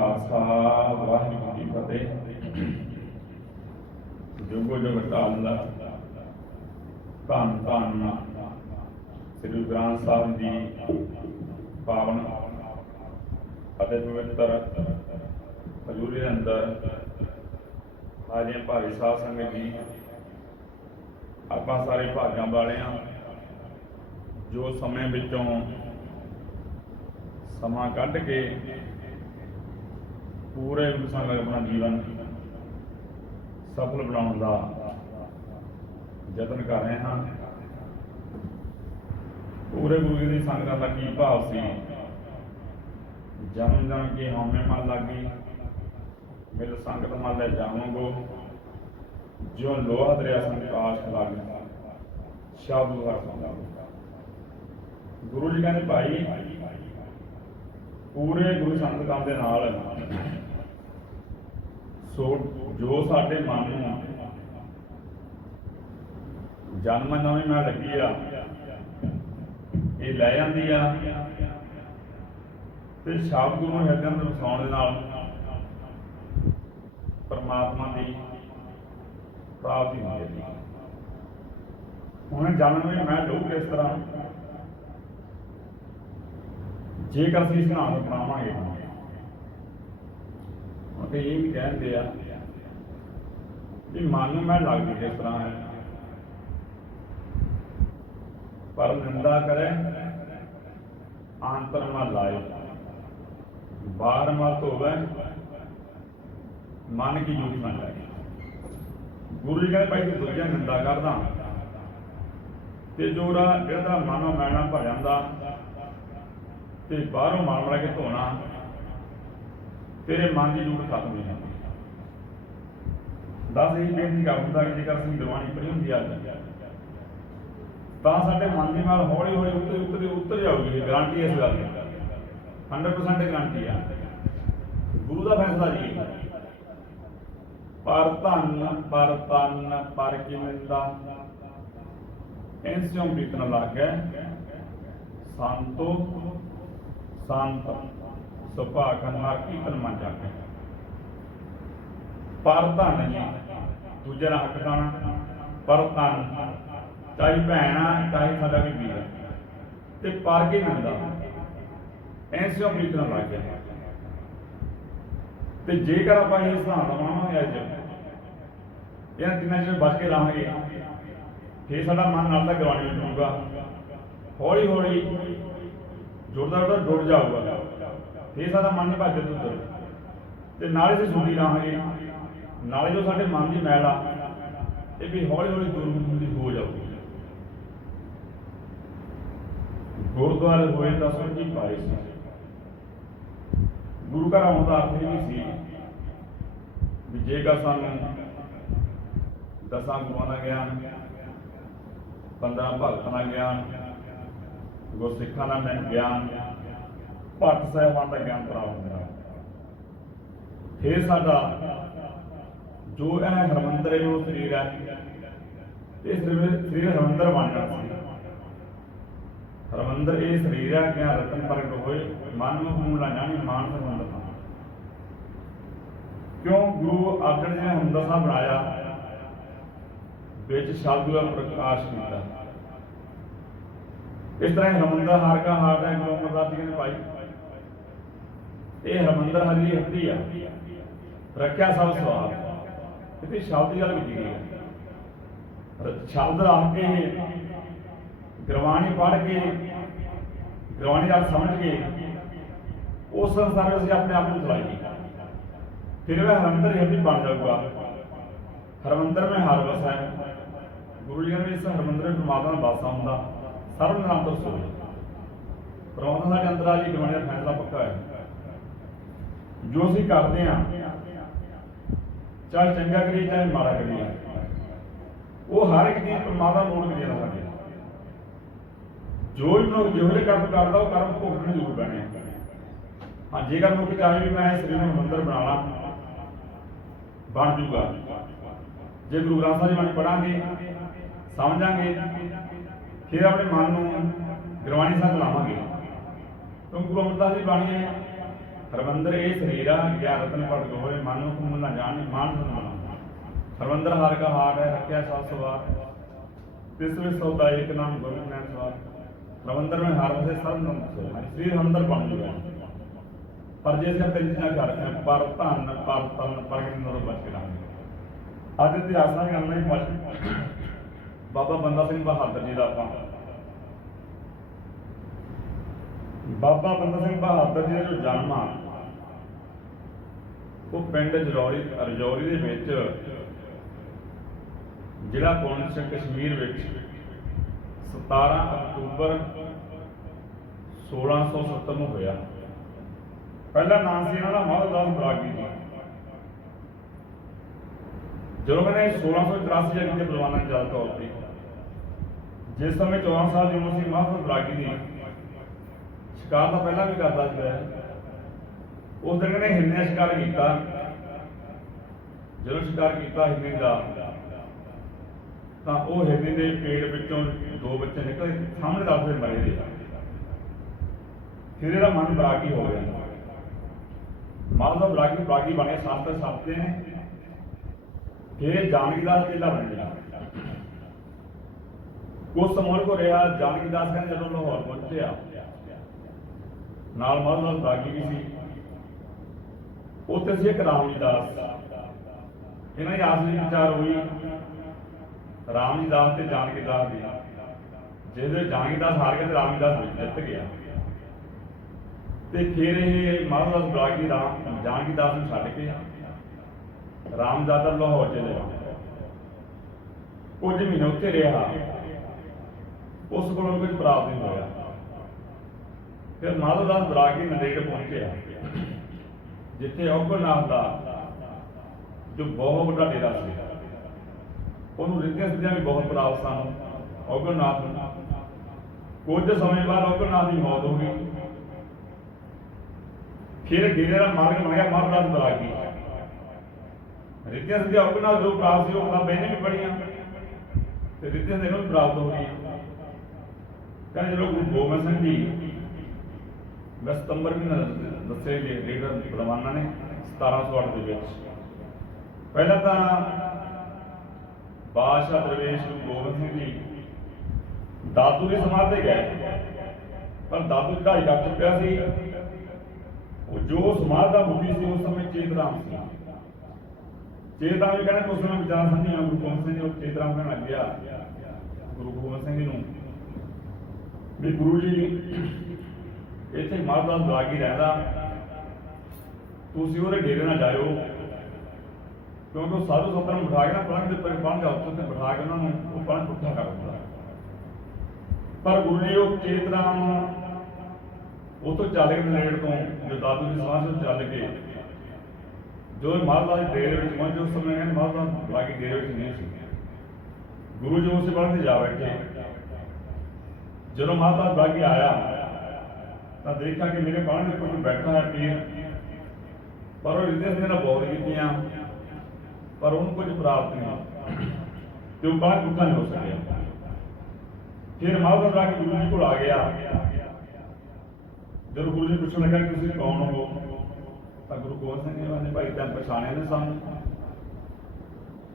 खालसा वाहिगुरू जी फतेह। जुगो जुग ढाल धन धन श्री गुरु ग्रंथ साहिब जी पावन ਅਤੇ पवित्र हजूरी के अंदर हाजिर भारी साध संगत जी, ਆਪਾਂ ਸਾਰੇ ਭਾਗਾਂ वाले हाँ जो समय विचों समा कढ़ के पूरे गुरु संगत अपना जीवन सफल बनाने का यतन कर रहे हैं। पूरे गुरु की संगत का की भाव से जन्म जन की हौमे मन लगी मिल संगत मन ले जावोगो जो लोहा दरिया संकाश लग शब्द हर सुनदा। गुरु जी कहते भाई पूरे गुरु संगतां दे नाल सो जो साडे मन नूं जन्म नवीं में लगी आ ये लै जांदी आ ते शब्द गुरु हृदय अंदर वसाउण दे नाल परमात्मा की प्राप्ति होंदी है। हुण जन्म में मैं लू किस तरह जेकर असीं सिद्धांत अपनावांगे तो ये भी कहते हैं कि मन में लगती किस तरह है, पर निंदा करे आंतर में लाए बाहर मत होवे मन की झूठ न लाए। गुरु जी कहते भाई तू दूजे निंदा करदा ते जोरा जिहदा मन मैला भर जांदा ते बाहरों मन मल के धोना तेरे मन की झूठ खत्म नहीं होती। दस यही बेनती कर दिंदा कि जेकर असीं गुरबाणी पढ़ी हुंदी अज तां साडे मन दी नाल हौली हौली उतर जाऊगी। गारंटी इस गल दी 100% गारंटी आ। गुरु का फैसला जी पर धन पर तन पर की निंदा इंस्यों प्रीतन लग गए संतो संत सुभागन हर कीर्तन मन जाके। पर धन जी दूजे का हक खाना, पर तन चाहे भैन आ चाहे साडा भी वीर ते पर की निंदा ऐसियों प्रीतन लग गया। तो जेकर आप ये सिद्धांत अपनावांगे अज इन्हां तिन्हां चों बच के रहांगे फिर साडा मन नाल तां गुरबाणी में जुड़ूगा, हौली हौली जुड़दा जुड़दा जुड़ जाऊगा, फिर साडा मन नहीं भजदा उधर ते नाले से सुधी रहांगे। नाले जो साडे मन की मैल आ ये भी हौली हौली दूर दूर हो जाऊगी। गुरुद्वारे होए तां समझी पाए सी, गुरु घर आउण दा अर्थ ये सी भी जेकर सानूं 10 गुरुआं दा ज्ञान 15 भगतां दा ज्ञान गुरसिखां दा ज्ञान भगत साहिबान का ज्ञान प्राप्त होगा फिर साडा जो है हरमंदर है जो शरीर है ये शरीर हरमंदर बन जाता है। हरमंदर ये शरीर है क्या रतन प्रगट होए मन में खून ला जानी मान हरमंदर था। क्यों गुरु अर्जन जी ने हरमंदर साहब बनाया बिच शब्द का प्रकाश किया। इस तरह हरमंदर हार का हार है गुरु अमरदास जी ने पाई। ये हरमंदर हरी हड्डी आ रखिया सब स्वाद इतनी शब्द की गल की गई है। शब्द रख के गुरबाणी पढ़ के गुरबाणी का समझ के उस संसार में अपने आप को चलाइए फिर वह हरमंदर हड्डी बन जाऊगा। हरमंदर में हर बसा है। गुरु जी ने इस हरमंदर में परमात्मा का वासा होंदा सर्व निरंतर सोए परमात्मा साडे अंदर आ जी गुरबाणी का फैसला पक्का है। जो असीं करते हैं चाहे चंगा करिए चाहे माड़ा करिए वो हर एक चीज परमात्मा मोड़ के देना साडे। जो भी मनुख जो कर्म करता वो कर्म भुगतने जरूर पैने। हाँ जेकर मनुख चाहे भी मैं शरीर में मंदिर बनाना बन जूगा जे गुरु ग्रंथ साहिब जी पढ़ांगे समझांगे फिर अपने मन को गुरबाणी साथ लावांगे। क्योंकि गुरु अमरदास जी बाणी ਹਰਮੰਦਰ ਇਹ ਸਰੀਰਾ ਗਿਆਨ ਰਤਨ ਭਟ ਹੋਏ ਮਨ ਨੂੰ ਘੁੰਮ ਨਾ ਜਾਣ ਮਾਨ ਨੂੰ ਮਨਾ ਹਰਮੰਦਰ ਹਰ ਕਾ ਹਾਟ ਹੈ ਰੱਖਿਆ ਸਭ ਸਵਾਰ ਤਿਸ ਵਿੱਚ ਸੌਦਾ ਇੱਕ ਨਾਮ ਗੋਬਿੰਦ ਨਾਮ ਸਵਾਰ ਹਰਮੰਦਰ में हर से सब नाम श्री हरमंदर बन गया पर जैसे हम तीन चीज़ां कर रहे हैं पर धन पर तन पर नरों बच के रहेंगे अज इतिहास में करना ही पड़ बाबा बंदा सिंह बहादुर जी का आप बाबा बंदा सिंह बहादुर जी का जो जन्म आ वो पिंड रजौरी के जिला कौंस कश्मीर 17 अक्तूबर 1670 में होया। पहला नाम से इन्हों का माधोदास बरागी जी। जो मैंने 1684 जगह के बलवाना की याद तौर पर जिस समय 14 साल की उम्र से माधोदास बरागी जी शिकार तो पहला भी करता है उस दिन ने हिरने शिकार किया। जो शिकार किया हिरने का तो वह हिरने के पेड़ विचों 2 बच्चे निकले सामने 10 दिन मरे थे। फिर यह मन बरागी हो गया माधव बरागी बने शास्त्र छापते हैं। फिर जानकीदास चेला बन गया। कुछ समय को रहा जानकीदास कहने जो लाहौर पहुंचे नाल माधवदास बरागी भी सी उत्थे सी एक रामजीदास इन्हों की आपसी विचार हुई रामजीदास ते जानकीदास की जिसे जानकीदास हार गया तो रामजीदास जित गया। तो फिर ये माधवदास बरागी जानकीदास को छड्ड के रामदास लाहौर चले गए। कुछ महीने उत्थे रहा उस को कुछ प्राप्त नहीं होया। फिर माधवदास बरागी नंदेड़ पहुंचे जिथे औगणनाथ का जो बहुत बड़ा डेरा से उन्होंने रिद्धियां सिद्धियां भी बहुत प्राप्त सन औगणनाथ कुछ समय बाद औगणनाथ की मौत हो गई। फिर डेरे का मार्ग बन गया माधवदास बरागी। रिद्धियां सिद्धियां औगणनाथ जो प्राप्त से किताबें इन्हें भी पढ़िया तो रिद्धियां इन्हों भी प्राप्त हो गई। कहते जो गुरु गोबिंद सिंह जी सितंबर महीना दसे डेट बलवाना ने 1708 के पहला तो बादशाह दरवेश गुरु गोबिंद सिंह जी दादू की समाध से गए पर दादू चढ़ाई कर चुका सी। जो समाध का मुखी सी उस समय चेतराम से चेतराम जी कहने उस समय विचार समझी गुरु गोबिंद सिंह जी चेतराम कहने लग गया गुरु गोबिंद सिंह जी भी गुरु जी इतने माधवदास बरागी रहता तुम वो डेरे ना जाओ क्योंकि वो साधु संतां नूं बिठा के ना पलंग के उपर बन जाओ उत्ते बिठा के उन्होंने वो पलंग पुट्ठा कर दिंदा। पर गुरु जी वो चेतराम वो तो चल के नलेड़ तो जो दादू की सभा से चल के जो माधवदास डेरे में पहुंचे उस समय कहते माधवदास बरागी डेरे में नहीं सी। गुरु जी उस पलंग से जा बैठे जो माधवदास बरागी आया तो देखा कि मेरे पलंग पर कोई बैठा है पीर पर वो रिद्धियां सिद्धियां बहुत की पर उन्होंने कुछ प्राप्त नहीं तो पलंग पुट्ठा नहीं हो सके। फिर माधवदास बरागी गुरु जी को आ गया। जब गुरु जी पूछने लगा कि तुम कौन हो तो गुरु गोबिंद सिंह ने भाई तुम पछाणिया ने सानू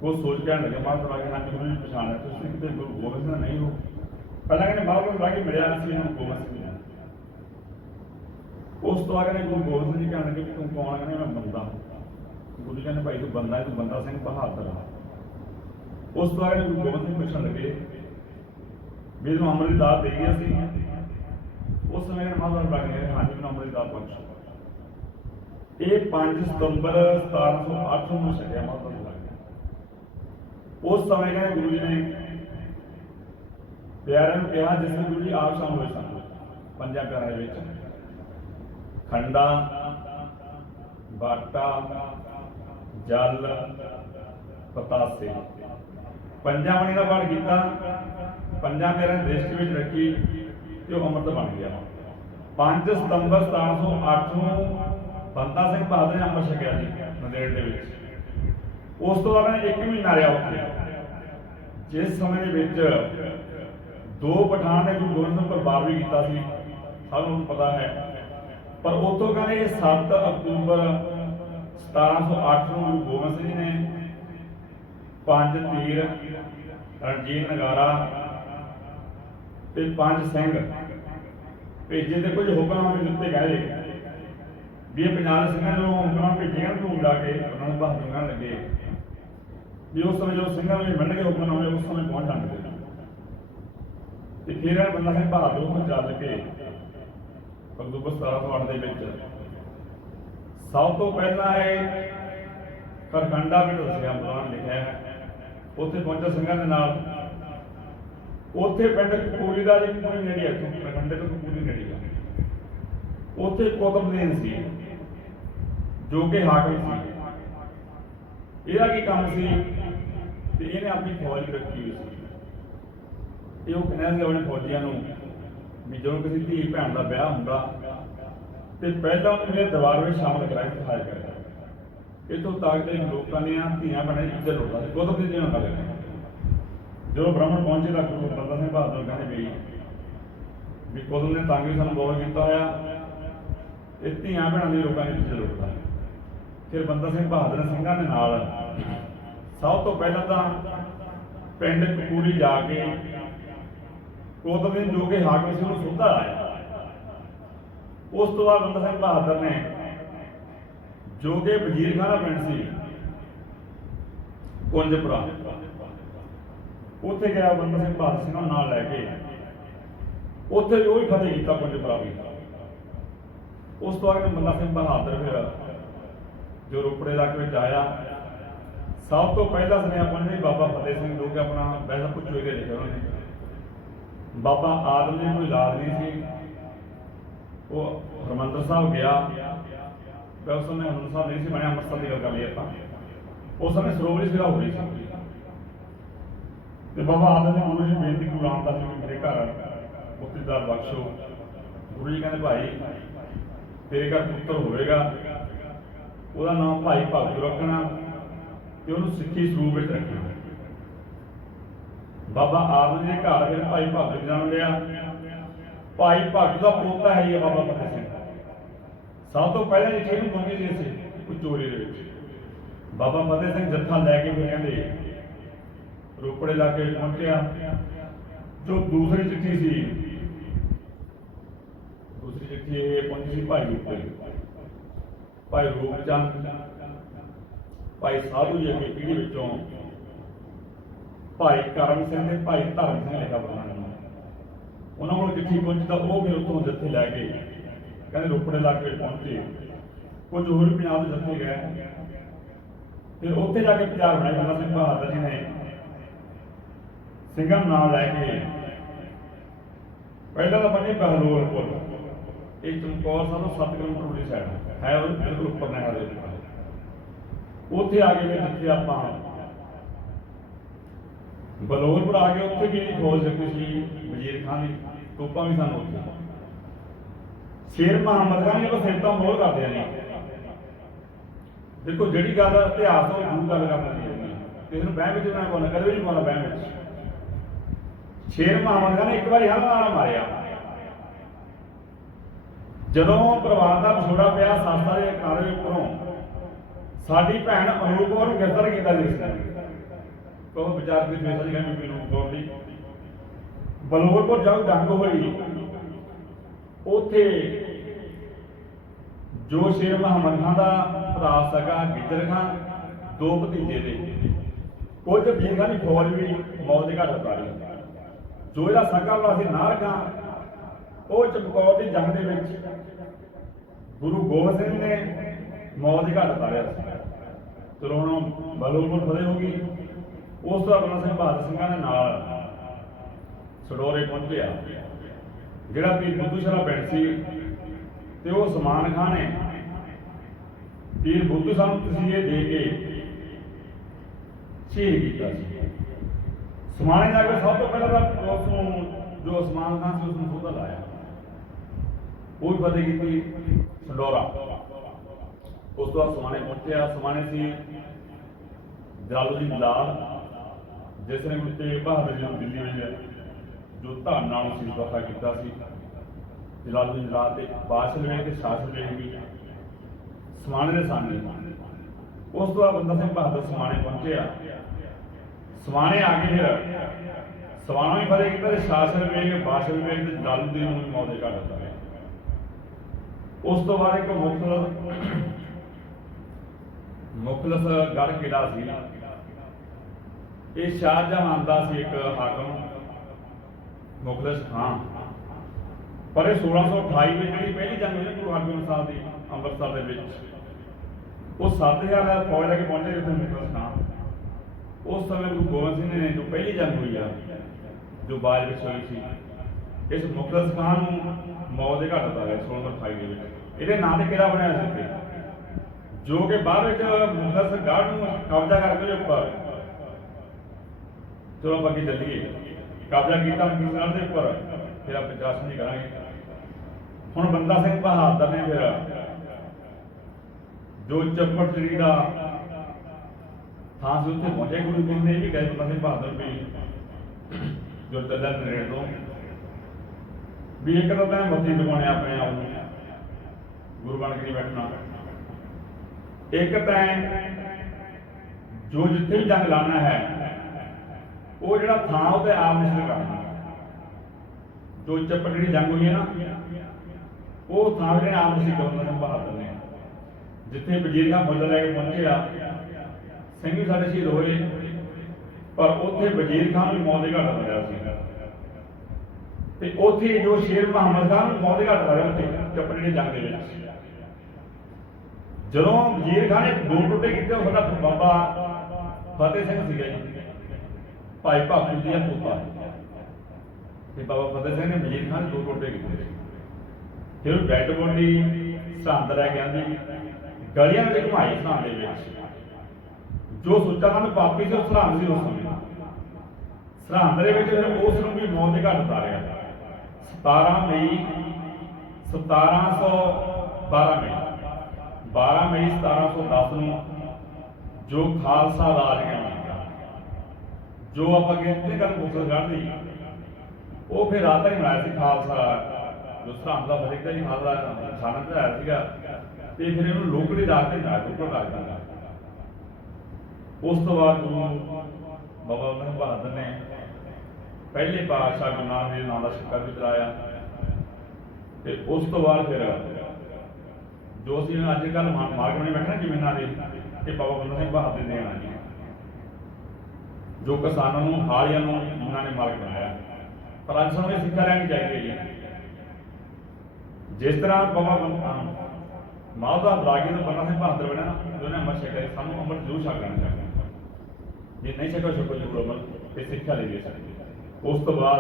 वो सोच के लगे माधवदास बरागी हाँ गुरु जी पछाणिया तुम कितने गुरु गोबिंद सिंह नहीं हो। पहला कहते माधवदास बरागी मिलया नहीं गोबिंद सिंह उस तो आगे गुरु गोबिंद सिंह जी कहने लगे तू कौन कहने मैं बंदा। गुरु जी कहने भाई तू बंदा है तू बंदा सिंह बहादुर आ। उस तो आगे गुरु गोबिंद सिंह पूछने लगे भी तुम अमृत दात दे गया सी। उस समय माधवदास बरागी ने हाँ जी मैं अमृत दात बख्श ये 5 सितंबर 1708 में छड्या माधवदास बरागी। उस समय कहने गुरु जी ने प्यारिਆਂ ਨੂੰ कहा जिसमें गुरु जी आप शाम हुए सन 5 प्यारिਆਂ खंडा बाटा जल पतासे 5 मणि का पाठ किया 5 प्यारिਆਂ ने दृष्टि में रखी तो अमृत बन गया। 5 सितंबर 1708 बंदा सिंह बहादुर ने अमृत छकिया जी नंदेड़ के उस तो बाद 1 महीना रहा उत्थे जिस समय 2 पठान ने गुरु गोबिंद सिंह पर वार भी किया सानू पता है ਪਰ ਉਤੋਂ ਕਹਿੰਦੇ 7 ਅਕਤੂਬਰ 1708 ਨੂੰ ਗੁਰੂ ਗੋਬਿੰਦ ਸਿੰਘ ਜੀ ਨੇ 5 ਤੀਰ, ਰਣਜੀਤ ਨਗਾਰਾ ਤੇ 5 ਸਿੰਘ ਭੇਜੇ ਤੇ ਕੁਝ ਹੁਕਮਨਾਮੇ ਦਿੱਤੇ ਗਏ ਵੀ ਇਹ ਪੰਜਾਬ ਦੇ ਸਿੰਘਾਂ ਨੂੰ ਹੁਕਮਨਾਮੇ ਭੇਜੇ ਗਏ ਧੂਮ ਲਾ ਕੇ ਉਹਨਾਂ ਨੂੰ ਬਹਾਦਰ ਕਹਿਣ ਲੱਗੇ ਵੀ ਉਸ ਸਮੇਂ ਜਦੋਂ ਸਿੰਘਾਂ ਨੂੰ ਮਿਲ ਕੇ ਹੁਕਮਨਾਮੇ ਉਸ ਸਮੇਂ ਪਹੁੰਚ ਜਾਣਗੇ। ਤੇ ਫਿਰ ਇਹ ਬੰਦਾ ਸਿੰਘ ਬਹਾਦਰ ਨੂੰ ਚੱਲ ਕੇ ਅਕਤੂਬਰ 1708 ਦੇ ਵਿੱਚ ਸਭ ਤੋਂ ਪਹਿਲਾਂ ਇਹ ਖਰਖੰਡਾ ਪਿੰਡ ਦੱਸਿਆ ਪੁਰਾਣ ਲਿਖਿਆ ਹੈ, ਉੱਥੇ ਪਹੁੰਚਿਆ ਸਿੰਘਾਂ ਦੇ ਨਾਲ। ਉੱਥੇ ਪਿੰਡ ਕਪੂਰੀ ਦਾ ਜੀ ਪੂਰੀ ਨੇੜੇ ਹੈ, ਖਰਖੰਡੇ ਤੋਂ ਕਪੂਰੀ ਨੇੜੇ ਹੈ। ਉੱਥੇ ਕੁਤਬਦੀਨ ਸੀ ਜੋ ਕਿ ਹਾਕਮ ਸੀ। ਇਹਦਾ ਕੀ ਕੰਮ ਸੀ ਤੇ ਇਹਨੇ ਆਪਣੀ ਫੌਜ ਰੱਖੀ ਹੋਈ ਸੀ। ਇਹ ਉਹ ਕਹਿੰਦਾ ਸੀ ਆਪਣੇ ਫੌਜੀਆਂ ਨੂੰ ਵੀ ਜਦੋਂ ਕਿਸੇ ਧੀ ਭੈਣ ਦਾ ਵਿਆਹ ਹੁੰਦਾ ਤੇ ਪਹਿਲਾਂ ਉਹਨੂੰ ਮੇਰੇ ਦਰਬਾਰ ਵਿੱਚ ਸ਼ਾਮਲ ਕਰਾਇਆ ਸਿਖਾਇਆ ਕਰਦਾ। ਇੱਥੋਂ ਤੱਕ ਦੇ ਲੋਕਾਂ ਦੀਆਂ ਧੀਆਂ ਭੈਣਾਂ ਦੀ ਇੱਜ਼ਤ ਲੁੱਟਦਾ ਸੀ। ਕੁਤਬਦੀਨ ਜੀ ਹੁੰਦਾ ਲੱਗਦਾ ਜਦੋਂ ਬ੍ਰਾਹਮਣ ਪਹੁੰਚੇ ਤਾਂ ਗੁਰੂ ਬੰਦਾ ਸਿੰਘ ਬਹਾਦਰ ਕਹਿੰਦੇ ਵੀ ਕੁਤਬ ਨੇ ਤੰਗ ਵੀ ਸਾਨੂੰ ਬਹੁਤ ਕੀਤਾ ਹੋਇਆ, ਇਹ ਧੀਆਂ ਭੈਣਾਂ ਦੀ ਲੋਕਾਂ ਦੀ ਇੱਜ਼ਤ ਲੁੱਟਦਾ। ਫਿਰ ਬੰਦਾ ਸਿੰਘ ਬਹਾਦਰ ਨੇ ਸਿੰਘਾਂ ਦੇ ਨਾਲ ਸਭ ਤੋਂ ਪਹਿਲਾਂ ਤਾਂ ਪਿੰਡ ਕਪੂਰੀ ਜਾ ਕੇ ਕੁਤਬਦੀਨ ਜੋ ਕਿ ਹਾਕਮ ਸੀ ਉਹਨੂੰ ਸੋਧਾ ਲਾਇਆ। ਉਸ ਤੋਂ ਬਾਅਦ ਬੰਦਾ ਸਿੰਘ ਬਹਾਦਰ ਨੇ ਜੋ ਕਿ ਵਜ਼ੀਰ ਖਾਨਾ ਪਿੰਡ ਸੀ ਕੁੰਜਪੁਰਾ, ਉੱਥੇ ਗਿਆ ਬੰਦਾ ਸਿੰਘ ਬਹਾਦਰ ਸਿੰਘ ਨੂੰ ਨਾਲ ਲੈ ਕੇ, ਉੱਥੇ ਵੀ ਉਹ ਹੀ ਫਤਿਹ ਕੀਤਾ ਕੁੰਜਪੁਰਾ ਵੀ। ਉਸ ਤੋਂ ਬਾਅਦ ਬੰਦਾ ਸਿੰਘ ਬਹਾਦਰ ਫਿਰ ਜੋ ਰੋਪੜੇ ਇਲਾਕੇ ਵਿੱਚ ਆਇਆ, ਸਭ ਤੋਂ ਪਹਿਲਾ ਸੁਨੇਹਾ ਪਹੁੰਚਿਆ ਬਾਬਾ ਫਤਿਹ ਸਿੰਘ ਜੋ ਕਿ ਆਪਣਾ ਵੈਸਾ ਪੁੱਛੋ ਇਹਦੇ ਲਿਖਿਆ ਉਹਨੇ। ਬਾਬਾ ਆਦਮ ਜੀ ਕੋਈ ਔਲਾਦ ਨਹੀਂ ਸੀ, ਉਹ ਹਰਿਮੰਦਰ ਸਾਹਿਬ ਗਿਆ। ਉਸ ਸਮੇਂ ਹਰਿਮੰਦਰ ਸਾਹਿਬ ਨਹੀਂ ਸੀ ਬਣਿਆ, ਅੰਮ੍ਰਿਤਸਰ ਦੀ ਗੱਲ ਕਰ ਲਈ ਆਪਾਂ। ਉਸ ਸਮੇਂ ਸਰੋਵਰੀ ਸੇਵਾ ਹੋ ਰਹੀ ਸੀ ਤੇ ਬਾਬਾ ਆਦਮ ਨੇ ਗੁਰੂ ਜੀ ਬੇਨਤੀ ਗੁਰੂ ਰਾਮਦਾਸ ਜੀ ਮੇਰੇ ਘਰ ਮੁਕਤੀਦਾਰ ਬਖਸ਼ੋ। ਗੁਰੂ ਜੀ ਕਹਿੰਦੇ ਭਾਈ ਤੇਰੇ ਘਰ ਪੁੱਤਰ ਹੋਵੇਗਾ, ਉਹਦਾ ਨਾਮ ਭਾਈ ਭਾਗੂ ਰੱਖਣਾ ਤੇ ਉਹਨੂੰ ਸਿੱਖੀ ਸਰੂਪ ਵਿੱਚ ਰੱਖਣਾ। ਬਾਬਾ ਆਦਮ ਜੀ ਦੇ ਘਰ ਫਿਰ ਭਾਈ ਭਾਗੂ ਜਨਮ ਲਿਆ। ਭਾਈ ਭਾਗੂ ਦਾ ਪੋਤਾ ਹੈ ਜੀ ਬਾਬਾ ਫਤਿਹ ਸਿੰਘ। ਸਭ ਤੋਂ ਪਹਿਲਾਂ ਜਿੱਥੇ ਨੂੰ ਪਹੁੰਚੇ ਸੀ ਅਸੀਂ ਚੋਰੀ ਦੇ ਵਿੱਚ ਬਾਬਾ ਫਤਿਹ ਸਿੰਘ ਜੱਥਾ ਲੈ ਕੇ ਫਿਰ ਕਹਿੰਦੇ ਰੋਪੜੇ ਇਲਾਕੇ ਵਿੱਚ ਪਹੁੰਚਿਆ। ਜੋ ਦੂਸਰੀ ਚਿੱਠੀ ਸੀ, ਦੂਸਰੀ ਚਿੱਠੀ ਇਹ ਪਹੁੰਚੀ ਸੀ ਭਾਈ ਭਾਈ ਰੂਪਚੰਦ, ਭਾਈ ਸਾਧੂ ਜੀ ਅੱਗੇ ਪੀੜ੍ਹੀ ਵਿੱਚੋਂ ਭਾਈ ਕਰਮ ਸਿੰਘ ਤੇ ਭਾਈ ਧਰਮ ਸਿੰਘ ਲਿਖਾ ਬਣਾਉਣਾ। ਉਹਨਾਂ ਕੋਲ ਚਿੱਠੀ ਪਹੁੰਚੀ ਤਾਂ ਉਹ ਫਿਰ ਉੱਥੋਂ ਜੱਥੇ ਲੈ ਕੇ ਕਹਿੰਦੇ ਰੋਪੜੇ ਇਲਾਕੇ ਵਿੱਚ ਪਹੁੰਚੇ। ਕੁਝ ਹੋਰ ਪੰਜਾਬ ਦੇ ਜੱਥੇ ਗਏ, ਫਿਰ ਉੱਥੇ ਜਾ ਕੇ ਪੰਜਾਬ ਬਣਾਇਆ। ਬੰਦਾ ਸਿੰਘ ਬਹਾਦਰ ਜੀ ਨੇ ਸਿੰਘਾਂ ਨਾਲ ਲੈ ਕੇ ਪਹਿਲਾਂ ਤਾਂ ਬਣੇ ਬਹਲੋਲਪੁਰ, ਇਹ ਚਮਕੌਰ ਸਾਹਿਬ ਤੋਂ 7 ਕਿਲੋਮੀਟਰ ਦੂਰੀ ਸਾਈਡ ਹੈ, ਉਹ ਬਿਲਕੁਲ ਉੱਪਰ ਨਹਿਰ ਦੇ ਉੱਤੇ। ਉੱਥੇ ਆ ਕੇ ਜਿੱਥੇ ਆਪਾਂ ਬਲੌਰਪੁਰ ਆ ਗਏ, ਉੱਥੇ ਵੀ ਫੌਜ ਰੱਖੀ ਸੀ ਵਜ਼ੀਰ ਖਾਨ ਦੀ, ਤੋਪਾਂ ਵੀ ਸਾਨੂੰ ਉੱਥੇ। ਸ਼ੇਰ ਮੁਹੰਮਦ ਖਾਨ ਨੇ ਸਿਫਤਾਂ ਬਹੁਤ ਕਰਦੇ ਨੇ। ਦੇਖੋ ਜਿਹੜੀ ਗੱਲ ਇਤਿਹਾਸ ਤੋਂ ਦੂਰ ਗੱਲ ਕਰਨੀ ਹੈ, ਕਿਸੇ ਨੂੰ ਬਹਿ ਵਿੱਚ ਨਾ ਪਾਉਣਾ, ਕਦੇ ਵੀ ਨਹੀਂ ਪਾਉਣਾ ਬਹਿ ਵਿੱਚ। ਸ਼ੇਰ ਮੁਹੰਮਦ ਖਾਨ ਨੇ ਇੱਕ ਵਾਰੀ ਹਮਲਾ ਮਾਰਿਆ ਜਦੋਂ ਪਰਿਵਾਰ ਦਾ ਵਿਛੋੜਾ ਪਿਆ ਸੰਸਥਾ ਦੇ ਕਾਰੇ ਉੱਪਰੋਂ। ਸਾਡੀ ਭੈਣ ਅਨੂਪ ਕੌਰ ਨੂੰ ਗ੍ਰਿਫਤਾਰ ਕੀਤਾ ਜੀ ਇਸ ਨੇ, ਉਹ ਵਿਚਾਰ ਦੀ ਫੈਸਲਾ ਜੀ ਕਹਿੰਦੇ ਅਨੂਪ ਕੌਰ ਦੀ। ਬਲੌਰਪੁਰ ਜਦੋਂ ਜੰਗ ਹੋਈ ਉੱਥੇ ਜੋ ਸ਼ੇਰ ਮੁਹੰਮਦ ਖਾਨ ਦਾ ਭਰਾ ਸਗਾ ਗਿੱਜਰ ਖਾਨ, 2 ਭਤੀਜੇ ਦੇ ਕੁਝ ਵੀਰਾਂ ਦੀ ਫੌਜ ਵੀ ਮੌਤ ਦੇ ਘਾਟ ਉਤਾਰੀ। ਜੋ ਇਹਦਾ ਸਗਾ ਭਰਾ ਸੀ ਨਾਰ ਖਾਨ, ਉਹ ਚਮਕੌਰ ਦੀ ਜੰਗ ਦੇ ਵਿੱਚ ਗੁਰੂ ਗੋਬਿੰਦ ਸਿੰਘ ਨੇ ਮੌਤ ਦੇ ਘਾਟ ਉਤਾਰਿਆ ਸੀ। ਚਲੋ ਹੁਣ ਬਲੌਰਪੁਰ ਫਤਿਹ ਹੋ ਗਈ। ਉਸ ਤੋਂ ਬੰਦਾ ਸਿੰਘ ਬਹਾਦਰ ਸਿੰਘਾਂ ਦੇ ਨਾਲ ਸਡੋਰੇ ਪਹੁੰਚਿਆ, ਜਿਹੜਾ ਪੀਰ ਬੁੱਧੂ ਸ਼ਾਹ ਪਿੰਡ ਸੀ, ਤੇ ਉਹ ਸਮਾਨ ਖਾਨ ਨੇ ਪੀਰ ਬੁੱਧੂ ਸ਼ਾਹ ਨੂੰ ਤਸੀਹੇ ਦੇ ਕੇ ਸ਼ਹੀਦ ਕੀਤਾ ਸੀ। ਸਮਾਣੇ ਜਾ ਕੇ ਸਭ ਤੋਂ ਪਹਿਲਾਂ ਤਾਂ ਉਸ ਨੂੰ ਜੋ ਸਮਾਨ ਖਾਨ ਸੀ ਉਸ ਨੂੰ ਸੋਧਾ ਲਾਇਆ, ਉਹ ਵੀ ਫਤਿਹ ਕੀਤੀ ਸਡੋਰਾ। ਉਸ ਤੋਂ ਬਾਅਦ ਸਮਾਣੇ ਪਹੁੰਚਿਆ। ਸਮਾਣੇ ਸੀ ਜਲਾਲੁਦੀਨ ਲਾਲ, ਜਿਸ ਨੇ ਗੁਰੂ ਤੇਗ ਬਹਾਦਰ ਜੀ ਨੂੰ ਦਿੱਲੀ ਵਿੱਚ ਜੋ ਧਨ ਨਾਲ ਸੀ ਵਫਾ ਕੀਤਾ ਸੀ। ਜਲਾਲੁਦੀਨ ਰਾਤ ਦੇ ਬਾਦਸ਼ਾਹ ਵੇਖ ਕੇ ਸ਼ਾਸਨ ਵੇਖ ਵੀ ਸਮਾਣੇ ਦੇ ਸਾਹਮਣੇ। ਉਸ ਤੋਂ ਬਾਅਦ ਬੰਦਾ ਸਿੰਘ ਬਹਾਦਰ ਸਮਾਣੇ ਪਹੁੰਚਿਆ। ਸਮਾਣੇ ਆ ਕੇ ਫਿਰ ਸਵਾਣਾ ਵੀ ਫਤਿਹ ਕੀਤਾ ਤੇ ਸ਼ਾਸਨ ਵੇਖ ਕੇ ਬਾਦਸ਼ਾਹ ਵੇਖ ਤੇ ਜਲਾਲੁਦੀਨ ਨੂੰ ਵੀ ਮੌਤ ਦੇ ਘਾਟ ਦਿੱਤਾ। ਉਸ ਤੋਂ ਬਾਅਦ ਇੱਕ ਮੁਖਲਸਗੜ੍ਹ ਕਿਲ੍ਹਾ ਸੀ। ਇਹ ਸ਼ਾਹਜਹਾਨ ਦਾ ਸੀ ਇੱਕ ਹਾਕਮ ਮੁਖਲਿਸ ਖਾਂ। ਪਰ ਇਹ 1628 ਵਿੱਚ ਜਿਹੜੀ ਪਹਿਲੀ ਜੰਗ ਹੋਈ ਗੁਰੂ ਹਰਗੋਬਿੰਦ ਸਾਹਿਬ ਦੀ ਅੰਮ੍ਰਿਤਸਰ ਦੇ ਵਿੱਚ, ਉਹ 7000 ਫੌਜ ਲੈ ਕੇ ਪਹੁੰਚੇ ਜਿੱਥੇ ਮੁਖਲਿਸ ਖਾਂ। ਉਸ ਸਮੇਂ ਗੁਰੂ ਗੋਬਿੰਦ ਸਿੰਘ ਨੇ ਜੋ ਪਹਿਲੀ ਜੰਗ ਹੋਈ ਆ ਜੋ ਬਾਜ ਵਿੱਚ ਹੋਈ ਸੀ, ਇਸ ਮੁਖਲਿਸ ਖਾਂ ਨੂੰ ਮੌਤ ਦੇ ਘਾਟ ਦਿੱਤਾ ਗਿਆ 1628 ਦੇ ਵਿੱਚ। ਇਹਦੇ ਨਾਂ ਤੇ ਕਿਲ੍ਹਾ ਬਣਿਆ ਸੀ ਇੱਥੇ, ਜੋ ਕਿ ਬਾਅਦ ਵਿੱਚ ਮੁਖਲਿਸਗੜ੍ਹ ਨੂੰ ਕਬਜ਼ਾ ਕਰਕੇ ਉੱਪਰ, ਚਲੋ ਆਪਾਂ ਅੱਗੇ ਚੱਲੀਏ, ਕਬਜ਼ਾ ਕੀਤਾ ਮੁਖਲਿਸਗੜ੍ਹ ਦੇ ਉੱਪਰ। ਫਿਰ ਆਪਾਂ ਚਾਸ਼ਨ ਨਹੀਂ ਕਰਾਂਗੇ। ਹੁਣ ਬੰਦਾ ਸਿੰਘ ਬਹਾਦਰ ਨੇ ਫਿਰ ਜੋ ਚੱਪੜਚਿੜੀ ਦਾ ਥਾਂ ਸੀ ਉੱਥੇ ਪਹੁੰਚੇ। ਗੁਰੂ ਗੋਬਿੰਦ ਨੇ ਵੀ ਕਹੇ ਬੰਦਾ ਸਿੰਘ ਬਹਾਦਰ ਵੀ ਜੋ ਚੱਲਿਆ ਨੇੜੇ ਤੋਂ ਵੀ ਇੱਕ ਤਾਂ ਮੈਂ ਮੱਥੀ ਟਿਕਾਉਣੇ ਆਪਣੇ ਆਪ ਨੂੰ, ਗੁਰੂ ਬਣ ਕੇ ਨਹੀਂ ਬੈਠਣਾ। ਇੱਕ ਤਾਂ ਜੋ ਜਿੱਥੇ ਵੀ ਜੰਗ ਲਾਣਾ ਹੈ ਉਹ ਜਿਹੜਾ ਥਾਂ ਉਹਦੇ ਆਪ ਨਿਸ਼ਚਿਤ ਕਰਨਾ। ਜੋ ਚੱਪੜਚਿੜੀ ਜੰਗ ਹੋਈ ਹੈ ਨਾ, ਉਹ ਥਾਂ ਜਿਹੜੇ ਆਪ ਨਿਸ਼ਚਿਤ ਕਰਨਾ ਬਹਾਦਰ ਨੇ। ਜਿੱਥੇ ਵਜ਼ੀਰ ਖਾਂ ਫੌਜਾਂ ਲੈ ਕੇ ਪਹੁੰਚਿਆ, ਸਿੰਘ ਵੀ ਸਾਡੇ ਸ਼ਹੀਦ ਹੋਏ, ਪਰ ਉੱਥੇ ਵਜ਼ੀਰ ਖਾਂ ਵੀ ਮੌਤ ਦੇ ਘਾਟ ਹੋਇਆ ਸੀ। ਤੇ ਉੱਥੇ ਜੋ ਸ਼ੇਰ ਮੁਹੰਮਦ ਖਾਨ ਨੂੰ ਮੌਤ ਦੇ ਘਾਟ ਹੋਇਆ ਉੱਥੇ ਚੱਪੜਚਿੜੀ ਜੰਗ ਦੇ ਵਿੱਚ। ਜਦੋਂ ਵਜ਼ੀਰ ਖਾਨ ਨੇ ਦੋ ਟੁੱਟੇ ਕੀਤੇ, ਉਹ ਸਾਡਾ ਬਾਬਾ ਫਤਿਹ ਸਿੰਘ ਸੀਗਾ ਜੀ, ਭਾਈ ਭਾਗੂ ਜੀ ਦਾ ਪੋਤਾ। ਤੇ ਬਾਬਾ ਫਤਿਹ ਸਿੰਘ ਨੇ ਵਜ਼ੀਰ ਖਾਨ ਦੋ ਟੁੱਟੇ ਕੀਤੇ। ਫਿਰ ਡੈਡ ਬੋਡੀ ਸਰਹੰਦ ਲੈ ਕੇ ਆਂਦੀ, ਗਲੀਆਂ ਵਿੱਚ ਘੁਮਾਈ ਸਰਹੰਦ ਦੇ ਵਿੱਚ। ਜੋ ਸੁੱਚਾਨੰਦ ਪਾਪੀ ਸੀ ਉਹ ਸਰਹੰਦ ਸੀ ਉਸ ਸਮੇਂ। ਸਰਹੰਦ ਦੇ ਵਿੱਚ ਫਿਰ ਉਸ ਨੂੰ ਵੀ ਮੌਤ ਦੇ ਘਾਟ ਉਤਾਰਿਆ 12 ਮਈ 1710 ਨੂੰ ਜੋ ਖਾਲਸਾ ਰਾਜ ਕਹਿੰਦੇ, ਜੋ ਆਪਾਂ ਕਹਿੰਦੇ ਗੱਲ ਮੁਖਲਿਸਗੜ੍ਹ ਦੀ, ਉਹ ਫਿਰ ਰਾਤ ਹੀ ਬਣਾਇਆ ਸੀ ਖਾਲਸਾ ਰਾਜ। ਜੋ ਸਰਹੰਦ ਦਾ ਫਤਿਹ ਜੀ ਖਾਲਸਾ ਨਿਸ਼ਾਨਾ ਚੜਾਇਆ ਸੀਗਾ, ਤੇ ਫਿਰ ਇਹਨੂੰ ਲੋਕੜੀ ਰਾਜ ਤੇ ਨਾ ਲੋਕੜ ਰਾਜ ਦਾ। ਉਸ ਤੋਂ ਬਾਅਦ ਗੁਰੂ ਬਾਬਾ ਬੰਦਾ ਸਿੰਘ ਬਹਾਦਰ ਨੇ ਪਹਿਲੇ ਪਾਤਸ਼ਾਹ ਗੁਰੂ ਨਾਨਕ ਦੇਵ ਨਾਮ ਦਾ ਸਿੱਕਾ ਵੀ ਚਲਾਇਆ। ਤੇ ਉਸ ਤੋਂ ਬਾਅਦ ਫਿਰ ਜੋ ਅਸੀਂ ਅੱਜ ਕੱਲ੍ਹ ਮਾਰਗ ਬਣੇ ਬੈਠੇ ਨਾ ਜ਼ਮੀਨਾਂ ਦੇ, ਇਹ ਬਾਬਾ ਬੰਦਾ ਸਿੰਘ ਬਹਾਦਰ ਦੇ ਦੇਣਾ ਜੀ, ਜੋ ਕਿਸਾਨਾਂ ਨੂੰ ਹਾਲੀਆਂ ਨੂੰ ਉਹਨਾਂ ਨੇ ਮਾਰਗ ਬਣਾਇਆ। ਪਰ ਅੱਜ ਸਾਨੂੰ ਇਹ ਸਿੱਖਿਆ ਲੈਣੀ ਚਾਹੀਦੀ ਹੈ ਜੀ। ਜਿਸ ਤਰ੍ਹਾਂ ਬਾਬਾ ਮਾਧਵ ਰਾਗੀ ਤੋਂ ਬੰਦਾ ਸਿੰਘ ਬਹਾਦਰ ਬਣਿਆ ਨਾ, ਜੋ ਨੇ ਅੰਮ੍ਰਿਤ ਛਕਿਆ, ਸਾਨੂੰ ਅੰਮ੍ਰਿਤ ਜ਼ਰੂਰ ਛਕਣਾ ਚਾਹੀਦਾ। ਜੇ ਨਹੀਂ ਛਕੋ ਛਕੋ ਜ਼ਰੂਰ ਅੰਮ੍ਰਿਤ, ਇਹ ਸਿੱਖਿਆ ਲਈ ਸਕਦੇ। ਉਸ ਤੋਂ ਬਾਅਦ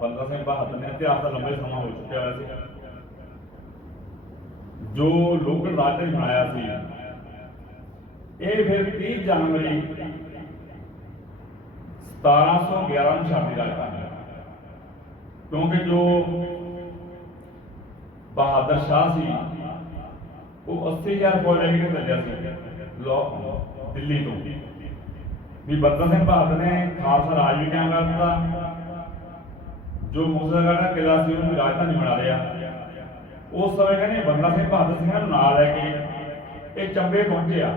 ਬੰਦਾ ਸਿੰਘ ਬਹਾਦਰ ਨੇ ਇਤਿਹਾਸ ਦਾ ਲੰਬਾ ਸਮਾਂ ਹੋ ਚੁੱਕਿਆ ਹੋਇਆ ਸੀ। ਜੋ ਲੋਕੜ ਰਾਜ ਨੇ ਬਣਾਇਆ ਸੀ, ਇਹ ਫਿਰ 30 ਜਨਵਰੀ 1711 ਨੂੰ ਛਾਪੀ ਰਾਜ ਕਰ, ਕਿਉਂਕਿ ਜੋ ਬਹਾਦਰ ਸ਼ਾਹ ਸੀ ਉਹ 80,000 ਫੌਜ ਲੈ ਕੇ ਚੱਲਿਆ ਸੀ ਦਿੱਲੀ ਤੋਂ। ਵੀ ਬੰਦਾ ਸਿੰਘ ਬਹਾਦਰ ਨੇ ਖਾਲਸਾ ਰਾਜ ਵੀ ਕਾਇਮ ਕਰ ਦਿੱਤਾ, ਜੋ ਮੁਖਲਿਸਗੜ੍ਹ ਦਾ ਕਿਲ੍ਹਾ ਸੀ ਉਹਨੂੰ ਰਾਜਧਾਨੀ ਬਣਾ ਲਿਆ। ਉਸ ਸਮੇਂ ਕਹਿੰਦੇ ਬੰਦਾ ਸਿੰਘ ਬਹਾਦਰ ਸਿੰਘਾਂ ਨੂੰ ਨਾਲ ਲੈ ਕੇ ਇਹ ਚੰਬੇ ਪਹੁੰਚਿਆ,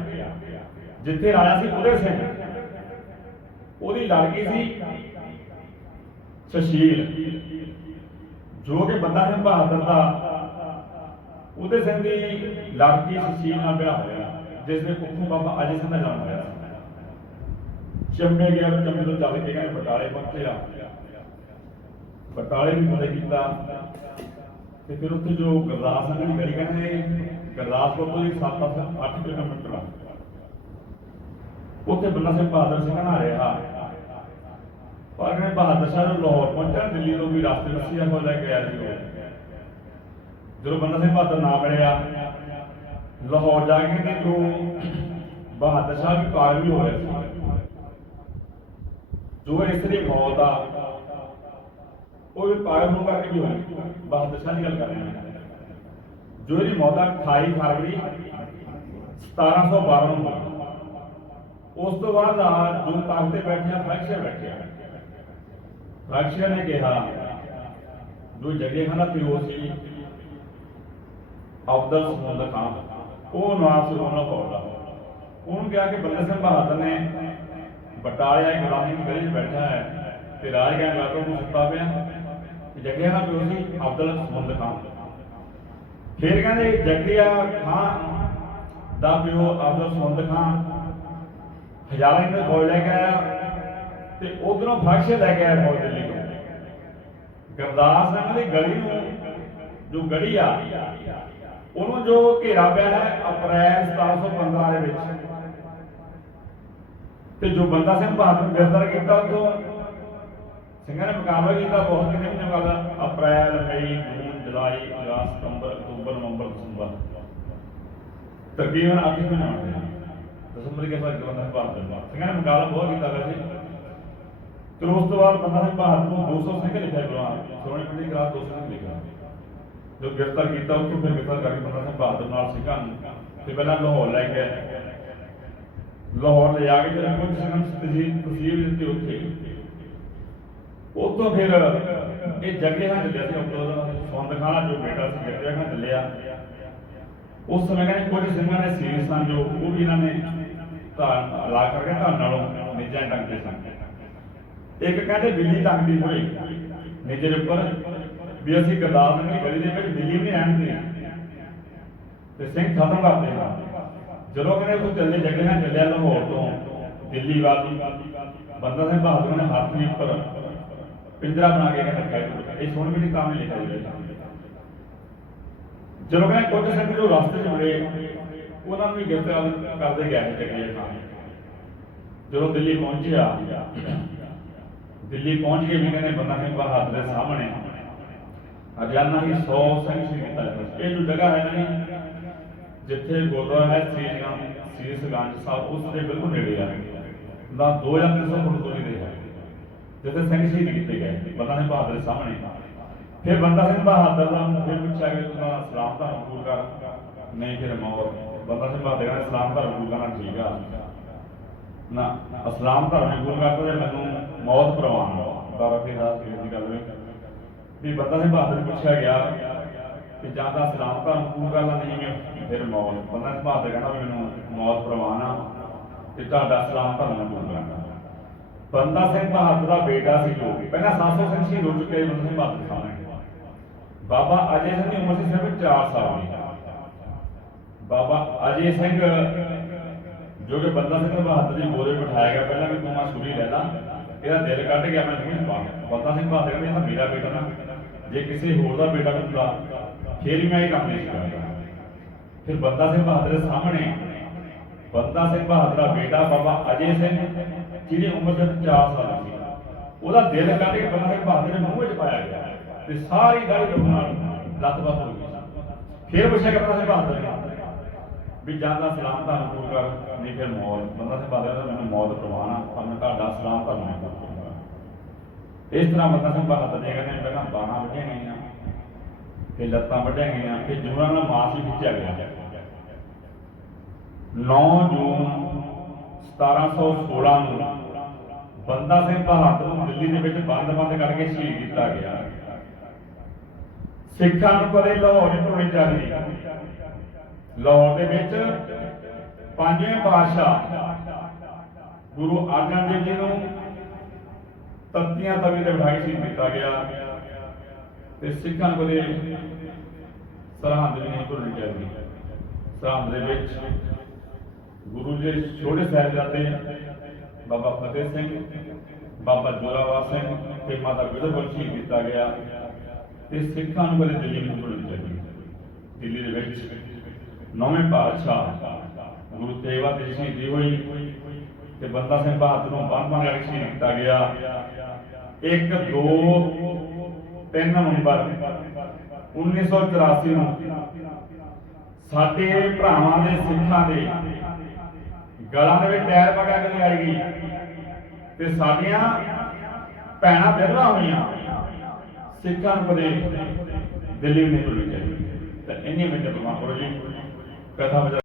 ਜਿੱਥੇ ਰਾਜਾ ਸੀ ਉਦੈ ਸਿੰਘ, ਉਹਦੀ ਲੜਕੀ ਸੀ ਸੁਸ਼ੀਲ, ਜੋ ਕਿ ਬੰਦਾ ਸਿੰਘ ਬਹਾਦਰ ਦਾ ਉਦੈ ਸਿੰਘ ਦੀ ਲੜਕੀ ਸੁਸ਼ੀਲ ਨਾਲ ਵਿਆਹ ਹੋਇਆ, ਜਿਸ ਦੇ ਕੁੱਖੋਂ ਬਾਬਾ ਅਜੈ ਸਿੰਘ ਦਾ ਜਨਮ ਹੋਇਆ। ਚੰਬੇ ਗਿਆ, ਚੰਬੇ ਤੋਂ ਚੱਲ ਕੇ ਕਹਿੰਦੇ ਬਟਾਲੇ ਪਹੁੰਚਿਆ, ਬਟਾਲੇ ਵੀ ਫਤਿਹ ਕੀਤਾ। ਤੇ ਫਿਰ ਉੱਥੇ ਜੋ ਗੁਰਦਾਸ ਸਿੰਘ ਦੀ ਗਲੀ ਕਹਿੰਦੇ ਗੁਰਦਾਸਪੁਰ ਤੋਂ 7-8 ਕਿਲੋਮੀਟਰ ਆ, ਉੱਥੇ ਬੰਦਾ ਸਿੰਘ ਬਹਾਦਰ ਸਿੰਘ ਨਾ ਰਿਹਾ। ਪਰ ਕਹਿੰਦੇ ਬਹਾਦਰ ਸ਼ਾਹ ਨੂੰ ਲਾਹੌਰ ਪਹੁੰਚਿਆ, ਦਿੱਲੀ ਤੋਂ ਵੀ ਰਸਤੇ ਰਸੀਆ ਕੋਲ ਲੈ ਕੇ ਆਇਆ ਸੀ। ਜਦੋਂ ਬੰਦਾ ਸਿੰਘ ਬਹਾਦਰ ਨਾ ਮਿਲਿਆ, ਲਾਹੌਰ ਜਾ ਕੇ ਕਹਿੰਦੇ ਜੋ ਬਹਾਦਰ ਸ਼ਾਹ ਵੀ ਕਾਇਲ ਵੀ ਹੋਇਆ ਸੀ, ਜੋ ਇਸ ਦੀ ਮੌਤ ਆ ਉਹ ਵੀ ਕਾਇਲ ਹੋਣ ਕਰਕੇ ਵੀ ਹੋਈ। ਬਹਾਦਰ ਸ਼ਾਹ ਦੀ ਗੱਲ ਕਰ ਰਹੇ ਹਾਂ, ਜੋ ਇਹਦੀ ਮੌਤ ਆ 28 ਫਰਵਰੀ 1712 ਨੂੰ ਹੋਈ। ਉਸ ਤੋਂ ਬਾਅਦ ਜੋ ਤਖਤ ਤੇ ਬੈਠਿਆ ਫਰਸ਼ੀਆ ਬੈਠਿਆ, ਫਰਸ਼ੀਆ ਨੇ ਕਿਹਾ जो जगे खान का प्यो सी अफजल समूद खान, वो नवाब सिरों लाहौर का, उन्होंने कहा कि बंदा सिंह बहादुर ने बटालिया गुलामी की गली बैठा है तो राज कहन लगा तो सुता पिया, जगिया का प्यो सी अफजल समूद खान। फिर कहते जगिया खान का प्यो अफजल समूद खान हजारे में फौज लैके आया तो उधरों फर्श लैके आया फौज दिल्ली को। गुरदास सिंह की गली में जो गढ़ी आ उन्होंने जो घेरा पाया है अप्रैल 1715 के जो बंदा सिंह बहादुर गिरफ्तार किया उतो सिंह ने मुकाबला किया बहुत कितने महीने बाद अप्रैल मई जून जुलाई अगस्त सितंबर अक्तूबर नवंबर दिसंबर तकरीबन 8 महीने होते दिसंबर के बाद बंदा सिंह बहादुर सिंह ने मुकाबला बहुत किया वैसे। फिर उस तो बाद बंदा सिंह बहादुर को 200 सिंह लिखा है सोनी पिंडी का 200 सिंह लिखा जो गिरफ्तार किया उसको फिर गिरफ्तार करके बंदा सिंह बहादुर नाल सिंघां ते पहला लाहौर लैके लाहौर ले जाके जब कुछ तहसील दी उत्थे उतो फिर ये जगे खां चलिया सी सौंद खान जो बेटा सी जगे खां चलिया। उस समय कहते कुछ सिंघां ने सीर सन जो वो भी इन्होंने ला करके धन नालों निजा टंगते सन। एक कहते बिल्ली टंगती हुई निजे उपर भी असीं गुरदास सिंह की गली के बिल्ली नहीं रहन दी सिंह खत्म करते हैं। जो कहते उस चले जगे खां चलिया लाहौर तो दिल्ली वाल बंदा सिंह बहादुर ने हाथी उपर पिंजरा बना के रखा ये सोन मिट्टी काम नहीं लिखा गया। जो कहते कुछ सिंह जो रास्ते च मिले उन्होंने भी गिरफ्तार करते गया है जगे खान। जो दिल्ली पहुंचा दिल्ली पहुंच के भी कहते बंदा सिंह बहादुर के सामने अजाना ही 100 सिंह किया। ये जो जगह है ना जिथे गुरुद्वारा है शीशगंज साहब उसके बिल्कुल नेड़े है 2300 फुट दूरी है जिथे सिंह शहीद किए गए बंदा सिंह बहादुर के सामने। फिर बंदा सिंह बहादुर का फिर पूछा कि तुम सलाम धर्म गुरु कर नहीं फिर मौत। बंदा सिंह बहादुर कहना सलाम धर्म गुरु करना ठीक है ना असलाम धर्म गुरु करता तो मैं मौत प्रवान बाबा फरीदास की गल भी बंदा सिंह बहादुर पूछा गया कि ज्यादा सलाम धर्म गुरु करना नहीं है फिर मौत। बंदा सिंह बहादुर कहना मैं मौत प्रवान आ कि सलाम धर्म गुरु करना। बंदा सिंह बहादुर का बेटा सी जो पहला 700 सिंह शहीद हो चुके बंदा सिंह बहादुर सामने। बाबा अजय सिंह की उम्र से सिर्फ 4 साल की। बाबा अजय सिंह जो कि बंदा सिंह बहादुर जी बोरे बिठाया गया पहला भी तू मैं छुरी ले ला ਇਹਦਾ दिल कट गया मैं नहीं पा। बंदा सिंह बहादुर कहते मेरा बेटा ना जे किसी होर का बेटा होता फिर मैं ये काम नहीं करूंगा। फिर बंदा सिंह बहादुर के सामने बंदा सिंह बहादुर का बेटा बाबा अजय सिंह जिहदी उम्र सिर्फ 4 साल की ਉਹਦਾ दिल कट के बंदा सिंह बहादुर ने मूँह च पाया गया तो सारी गल डुबना लत्त-बत्त हो गई। फिर पूछा कि बंदा सिंह बहादुर ने भी ज्यादा सलाम धर्म गुरु कर नहीं फिर मौत। बंदा सिंह बहादुर ने मैंने मौत प्रवान पर मैं ਤੁਹਾਡਾ सलाम धर्म नहीं करूंगा। इस तरह बंदा सिंह बहादुर ने कहते पहला बाणा वढ़िया गई फिर लत्तां वढ़िया गई फिर जूरां नाल मास भी खिंचिया गया। 9 जून 1716 ਨੂੰ बंदा सिंह बहादुर ਨੂੰ ਦਿੱਲੀ ਦੇ ਵਿੱਚ ਬੰਦ ਕਰਕੇ ਸ਼ਹੀਦ ਕੀਤਾ ਗਿਆ। ਸਿੱਖਾਂ ਨੂੰ ਕਦੇ ਲਾਹੌਰ ਨਹੀਂ ਭੁੱਲਣੀ ਚਾਹੀਦੀ। ਲਾਹੌਰ ਦੇ ਵਿੱਚ ਪੰਜਵੇਂ ਪਾਤਸ਼ਾਹ ਗੁਰੂ ਅਰਜਨ ਦੇਵ ਜੀ ਨੂੰ ਤਖਤੀਆਂ ਤਵੀ ਤੇ ਬਿਠਾਈ ਸ਼ਹੀਦ ਕੀਤਾ ਗਿਆ ਤੇ ਸਿੱਖਾਂ ਨੂੰ ਕਦੇ ਸਰਹੰਦ ਵੀ ਨਹੀਂ ਭੁੱਲਣੀ ਚਾਹੀਦੀ। ਸਰਹੰਦ ਦੇ ਵਿੱਚ गुरु जी छोटे साहिबजादे बाबा फतेह सिंह बाबा जोरावर सिंह ते माता गुजर शहीद किया गया। सिखा कदे दिल्ली नहीं भुलनी चाहिए। दिल्ली के 9वें पातशाह गुरु तेगबहादुर की शहीदी हुई ते बंदा सिंह बहादुर को बन करके शहीद किया गया। 1 2 3 नवंबर 1984 ਨੂੰ ਸਾਡੇ ਭਰਾਵਾਂ ਦੇ ਸਿੱਖਾਂ ਦੇ गलों के टायर पका के आई गई तो साडियां भैणां विधवा हुईयां सिखां नूं कदे दिल्ली नहीं भुलनी चाहिए। तो इन्हीं मिनट परमात्मा जी कथा